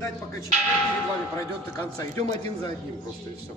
ждать, пока человек перед вами пройдет до конца. Идем один за одним просто и все.